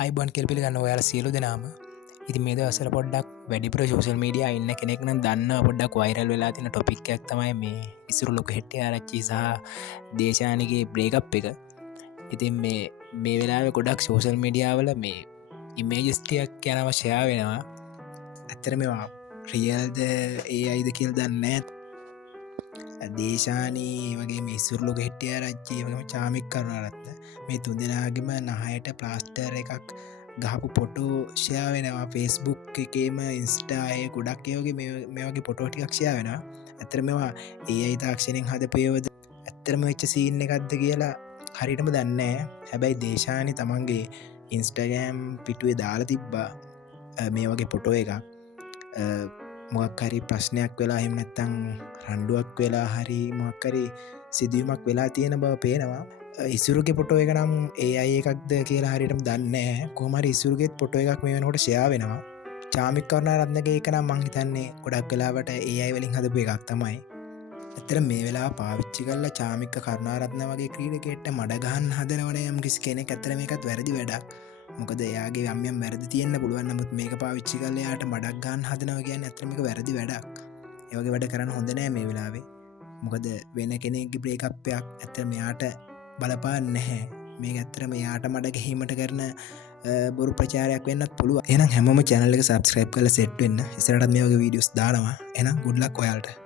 අයිබන් කෙල් පිළිගන්න ඔයාල සියලු දෙනාම ඉති මේ දවසල පොඩ්ඩක් වැඩිපුර සෝෂල් මීඩිය ඉන්න කෙනෙක් නම් දන්න පොඩ්ඩක් වයිරල් වෙලා තින ටොපික් ඇක් තමයි මේ ඉසුරු ලොක හෙට්ටිය ආරච්චි සහ දේශානගේ බ්‍රේකප් එක. ඉතින් මේ වෙලාව ගොඩක් සෝෂල් මීඩියාවල මේ ඉමේජස්ටියක් යනව ෂයා වෙනවා. ඇත්තර මේවා රියල්ද ඒ අයිද කියල් දන්න ඇත් දේශානී වගේ මිස්සුරලොක හෙට්ටිය රච්චේ වගේම චාමික් කරුණරත්ත මේ තුන්දෙනගේම නහයට ප්ලාස්ටර් එකක් ගහපු පොටෝ ෂයා වෙනවා ෆෙස්බුක් එකේම ඉන්ස්ටාය ගොඩක් යෝගේ මේ වගේ පොටෝටිකක් ෂයා වෙන. ඇතර මෙවා ඒ අයි තාක්ෂණයෙන් හද පයවද ඇත්තරම වෙච්ච සීන්න එකක්ද කියලා හරිටම දන්නෑ. හැබැයි දේශානි තමන්ගේ ඉන්ස්ටගෑම් පිටුවේ දාලා තිබ්බා මේ වගේ පොටෝ එකක් මොක් හරි ප්‍රශ්නයක් වෙලා එමනැත්තං රණ්ඩුවක් වෙලා හරි මොක්කරි සිදුවීමක් වෙලා තියෙන බව පේනවා. ඉසුරුගේ පොටෝ එක නම් ඒ අයි එකක්ද කියලා හරිටම දන්න කොමරි ඉසුරුගෙත් පොටෝ එකක් මේ වෙනකොට ෂයා වෙනවා. චාමික් කරුණා රත්නගේ එක නම් මංහිතන්නේ ගොඩක් වෙලාවට ඒ අයි වලින් හදපු එකක් තමයි. ඇතර මේ වෙලා පාවිච්චි කල්ල චාමික කරුණාරත්න වගේ ක්‍රීඩකෙට මඩගහන් හදනවන යම් කිසි කෙනෙ ඇතරම එකත් වැරදි වැඩක්. මොකද එයාගේ යම්යම් වැරදි තියන්න පුළුවන් නමුත් මේක පාවිච්චි කල යාට මඩක් ගන්න හදනව කියන්න ඇතරමික වැරදි වැඩක්. ඒවගේ වැඩ කරන්න හොඳ නෑ මේ වෙලාවේ. මොකද වෙන කෙනෙක්ගේ බ්‍රේකප්පයක් ඇතර මෙයාට බලපාන්න නැහැ. මේ ඇත්තරම යාට මඩ ගැහීමට කරන බොරු ප්‍රචාරයක් වෙන්නත් පුළුව. එනම් හැම චැනල එක සබස්ක්‍රයිබ් කල සෙට්වෙන්න ඉසරට මේ වගේ වීඩියස් දානවා එනම් ගුඩ්ලක් ඔයාල්ට.